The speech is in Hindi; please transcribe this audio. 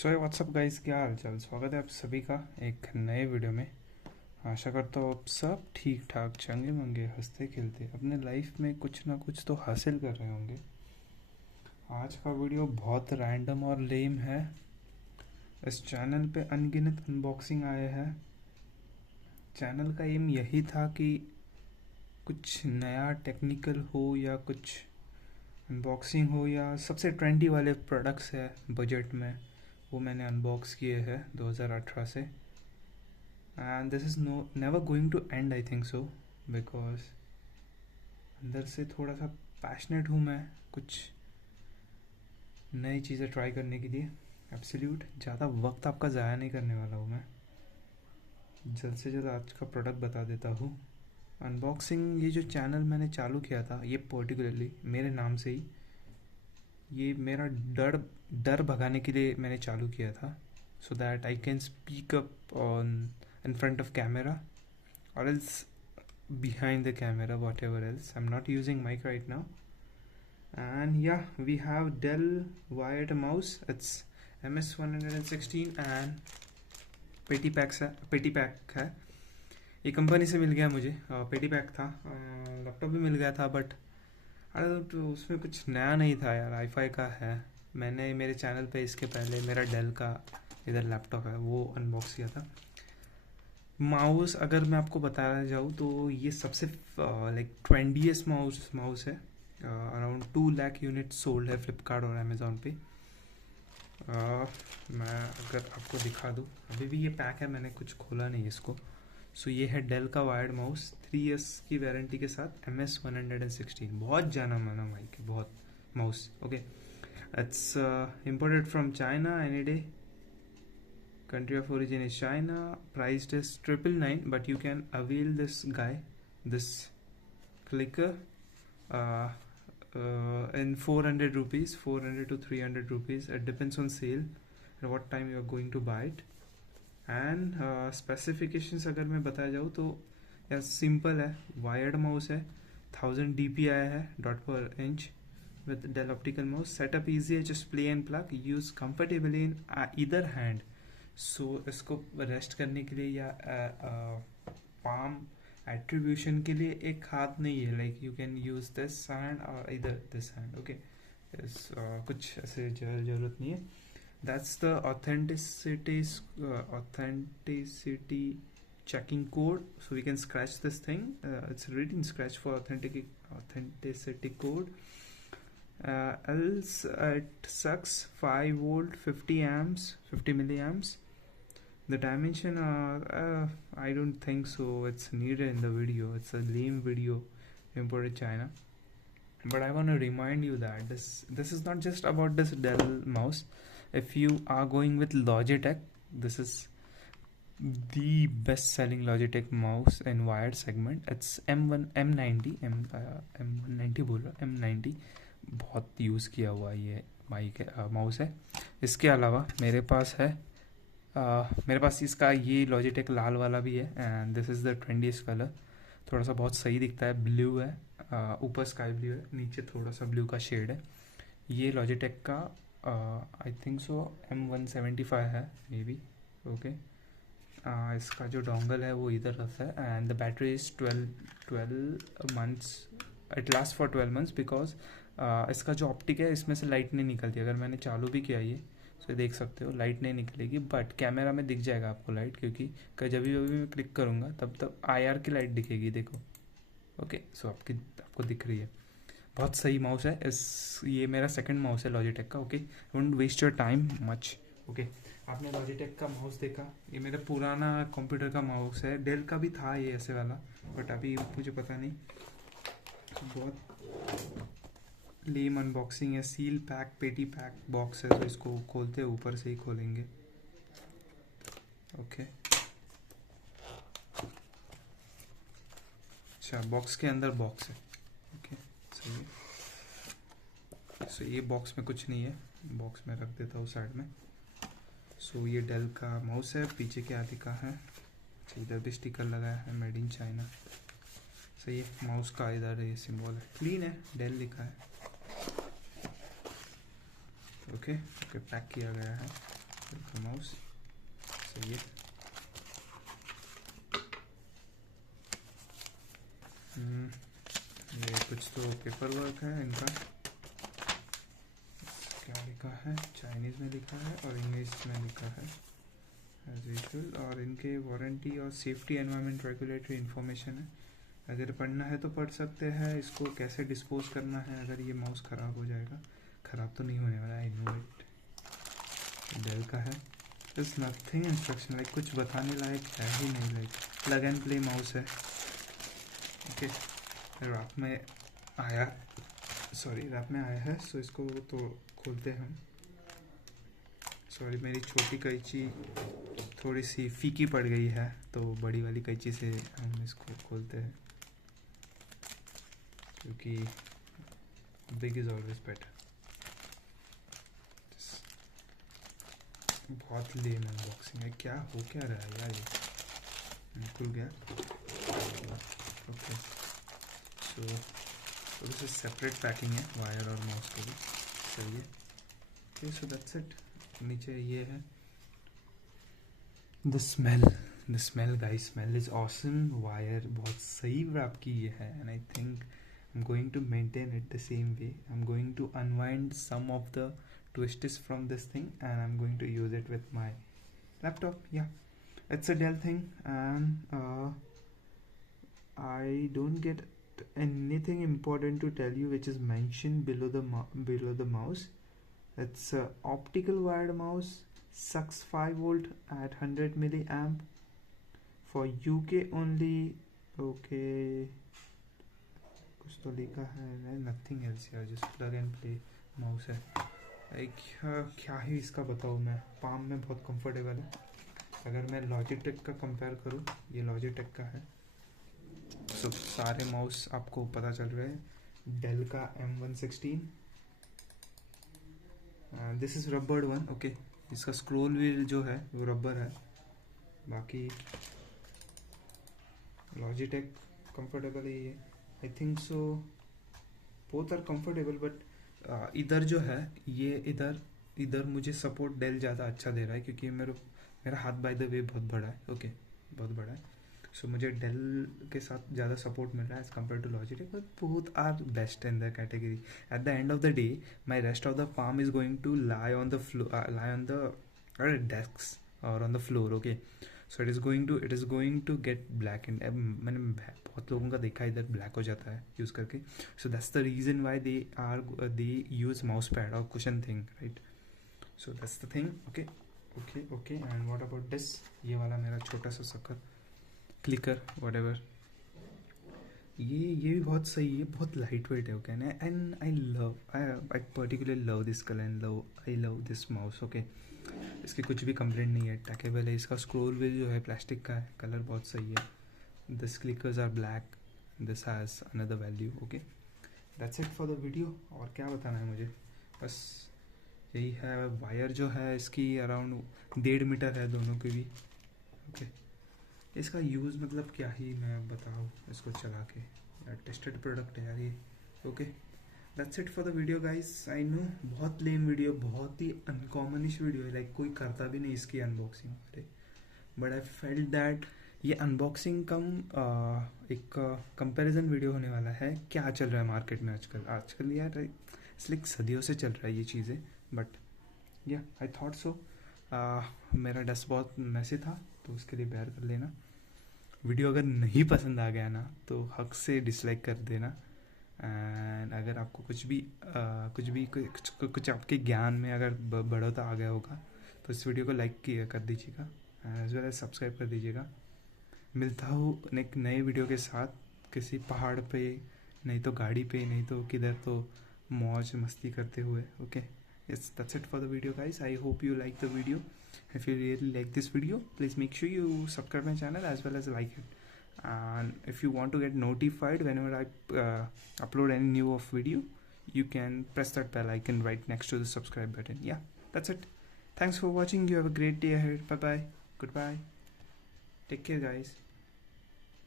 सो व्हाट्सअप गाइस, क्या हाल चाल। स्वागत है आप सभी का एक नए वीडियो में। आशा करता हूँ आप सब ठीक ठाक चंगे मंगे हंसते खेलते अपने लाइफ में कुछ ना कुछ तो हासिल कर रहे होंगे। आज का वीडियो बहुत रैंडम और लेम है। इस चैनल पे अनगिनत अनबॉक्सिंग आए हैं। चैनल का एम यही था कि कुछ नया टेक्निकल हो या कुछ अनबॉक्सिंग हो या सबसे ट्रेंडी वाले प्रोडक्ट्स है बजट में, वो मैंने अनबॉक्स किए हैं 2018 से। And this is no never going to end, I think so, because अंदर से थोड़ा सा पैशनेट हूँ मैं कुछ नई चीज़ें ट्राई करने के लिए। एब्सोल्यूट ज़्यादा वक्त आपका ज़ाया नहीं करने वाला हूँ मैं। जल्द से जल्द आज का प्रोडक्ट बता देता हूँ। अनबॉक्सिंग, ये जो चैनल मैंने चालू किया था ये पर्टिकुलरली मेरे नाम से ही, ये मेरा डर डर भगाने के लिए मैंने चालू किया था, so that I can speak up on in front of camera or else behind the camera, whatever else. I'm not using mic right now. And yeah, we have Dell wired mouse. It's MS116 and पेटी पैक है। ये कंपनी से मिल गया मुझे, पेटी पैक था। लैपटॉप भी मिल गया था बट अरे तो उसमें कुछ नया नहीं था यार, आईफाई का है। मैंने मेरे चैनल पे इसके पहले मेरा डेल का इधर लैपटॉप है वो अनबॉक्स किया था। माउस अगर मैं आपको बताया जाऊँ तो ये सबसे लाइक ट्रेंडीएस्ट माउस है। अराउंड 2 लाख यूनिट सोल्ड है फ्लिपकार्ट और अमेज़ॉन पे। मैं अगर आपको दिखा दूँ, अभी भी ये पैक है, मैंने कुछ खोला नहीं इसको। सो ये है डेल का वायर्ड माउस, 3 years की वारंटी के साथ, MS116। बहुत जाना माना माइक है, बहुत mouse. Okay, it's imported from China any day. Country of origin is China. Priced is 999, but you can avail this guy, this clicker, in 400 rupees, 400 to 300 rupees. It depends on sale and what time you are going to buy it. And specifications अगर मैं बताया जाऊँ तो यार सिंपल है, वायर्ड माउस है, 1000 DPI है, डॉट पर inch with Dell optical mouse. Setup easy है, just play and plug. Use comfortably in either hand. सो इसको रेस्ट करने के लिए या पाम एट्रीब्यूशन के लिए एक हाथ नहीं है, like you can use this hand और इधर दिस हैंड। ओके, कुछ ऐसे जरूरत नहीं है। That's the authenticity checking code, so we can scratch this thing. It's written scratch for authenticity code. Else it sucks 5 volt 50 amps 50 milliamps. The dimension I don't think so it's needed in the video. It's a lame video imported China. But I want to remind you that this is not just about this Dell mouse. If you are going with Logitech, this is the best selling Logitech mouse in wired segment. It's M190 M190 बोल रहा, M90 बहुत यूज़ किया हुआ ये माउस है। इसके अलावा मेरे पास है मेरे पास इसका ये लॉजिटेक लाल वाला भी है, and this is the trendiest colour. थोड़ा सा बहुत सही दिखता है, ब्लू है, ऊपर स्काई ब्लू है, नीचे थोड़ा सा ब्लू का शेड है। ये लॉजिटेक का आई थिंक सो M175 है मे बी। ओके, इसका जो डोंगल है वो इधर रहता है, and the battery is 12 months। It last for 12 months because इसका जो ऑप्टिक है इसमें से लाइट नहीं निकलती। अगर मैंने चालू भी किया ये, तो देख सकते हो लाइट नहीं निकलेगी, बट कैमरा में दिख जाएगा आपको लाइट, क्योंकि जब भी मैं क्लिक करूँगा तब IR की लाइट दिखेगी, देखो। ओके, सो आपको दिख रही है। बहुत सही माउस है। ये मेरा सेकंड माउस है लॉजिटेक का। Okay, don't waste your time much. Okay, आपने लॉजिटेक का माउस देखा, ये मेरा पुराना कंप्यूटर का माउस है। डेल का भी था ये ऐसे वाला, बट अभी मुझे पता नहीं। बहुत लेम अनबॉक्सिंग है। सील पैक पेटी पैक बॉक्स है, तो इसको खोलते ऊपर से ही खोलेंगे। ओके, अच्छा, बॉक्स के अंदर बॉक्स है। ओके, सही है। सो ये बॉक्स में कुछ नहीं है, बॉक्स में रख देता हूँ साइड में। सो ये डेल का माउस है। पीछे क्या लिखा है, इधर भी स्टिकर लगाया है, मेड इन चाइना। सही है। माउस का इधर ये सिंबल है, क्लीन है, डेल लिखा है। ओके, पैक किया गया है। माउस सही है। ये कुछ तो पेपर वर्क है इनका, क्या लिखा है, चाइनीज़ में लिखा है और इंग्लिश में लिखा है एज यूजुअल, और इनके वारंटी और सेफ्टी एनवायरनमेंट रेगुलेटरी इन्फॉर्मेशन है। अगर पढ़ना है तो पढ़ सकते हैं, इसको कैसे डिस्पोज करना है अगर ये माउस ख़राब हो जाएगा। ख़राब तो नहीं होने वाला, आई नो इट। डेल का है, इट्स नथिंग इंस्ट्रक्शन, लाइक कुछ बताने लायक है ही नहीं, like plug and play mouse है। ओके, रैप में आया, सॉरी रैप में आया है, सो इसको तो खोलते हैं हम। सॉरी मेरी छोटी कैंची थोड़ी सी फीकी पड़ गई है, तो बड़ी वाली कैंची से हम इसको खोलते हैं, क्योंकि बिग इज़ ऑलवेज बेटर। बहुत लेम अनबॉक्सिंग है, क्या हो क्या रहा है यार, ये खुल गया। Okay, so this is separate packing है, वायर और माउस का भी सही है। Okay, so that's it. नीचे ये है the smell guys, smell is awesome. Wire बहुत सही रैप की ये है, and I think I'm going to maintain it the same way. I'm going to unwind some of the twists from this thing and I'm going to use it with my laptop. Yeah, it's a Dell thing, and I don't get anything important to tell you which is mentioned below the mouse. It's a optical wired mouse, sucks 5 volt at 100 milliamp for UK only. Okay, कुछ तो लिखा है, नथिंग एल्स यार, just plug and play mouse है। क्या ही इसका बताऊँ मैं, पाम में बहुत कंफर्टेबल है। अगर मैं लॉजिटेक का कंपेयर करूँ, ये लॉजिटेक का है। सो सारे माउस आपको पता चल रहे हैं। डेल का M116, this is rubbered one. Okay, इसका स्क्रोल व्हील जो है वो रबर है। बाकी लॉजिटेक कंफर्टेबल ही है, I think so, both are comfortable, but इधर जो है ये इधर मुझे सपोर्ट डेल ज़्यादा अच्छा दे रहा है, क्योंकि मेरा हाथ बाय द वे बहुत बड़ा है। ओके, बहुत बड़ा है, सो मुझे डेल के साथ ज़्यादा सपोर्ट मिल रहा है as compare to Logitech, but both are best in the category. At the end of the day my rest of the palm is going to lie on the desk और on the floor. Okay, so it is going to get black and, मैंने बहुत लोगों का देखा इधर ब्लैक हो जाता है यूज़ करके। So that's the reason why they use mouse pad और cushion thing, right. So that's the thing. Okay, and what about this, ये वाला मेरा छोटा सा सक्कर क्लिकर व्हाटएवर, ये भी बहुत सही है, बहुत लाइट वेट है। Okay, and I particularly love this colour and I love this mouse. Okay, इसकी कुछ भी कंप्लेंट नहीं है, टैकेबल है। इसका स्क्रोल व्हील जो है प्लास्टिक का है, कलर बहुत सही है। This clickers are black, this has another value. Okay, that's it for the video. और क्या बताना है मुझे, बस यही है। वायर जो है इसकी अराउंड 1.5 मीटर है दोनों के भी। ओके, इसका यूज़ मतलब क्या ही मैं बताऊँ इसको चला के, यार टेस्टेड प्रोडक्ट है यार ये। Okay, that's it for the video guys. I know बहुत लेम वीडियो, बहुत ही अनकॉमनिश वीडियो है, लाइक कोई करता भी नहीं इसकी अनबॉक्सिंग, अरे बट आई फेल्ट दैट ये अनबॉक्सिंग कम एक कंपैरिजन वीडियो होने वाला है, क्या चल रहा है मार्केट में आजकल यार, इसलिए सदियों से चल रहा है ये चीज़ें। बट या आई थॉट सो, मेरा डेस्क बहुत मैसी था तो उसके लिए बेयर कर लेना। वीडियो अगर नहीं पसंद आ गया ना तो हक से डिसलाइक कर देना, एंड अगर आपको कुछ आपके ज्ञान में अगर बढ़ोतरी आ गया होगा तो इस वीडियो को लाइक कर दीजिएगा, एज वेल एज सब्सक्राइब कर दीजिएगा। मिलता हूँ एक नए वीडियो के साथ, किसी पहाड़ पे, नहीं तो गाड़ी पे, नहीं तो किधर, तो मौज मस्ती करते हुए। Okay, yes, that's it for the video guys. I hope you like the video. If you really like this video, please make sure you subscribe my channel as well as like it. And if you want to get notified whenever I upload any new of video, you can press that bell icon right next to the subscribe button. Yeah, that's it. Thanks for watching. You have a great day ahead. Bye bye. Goodbye. Take care guys.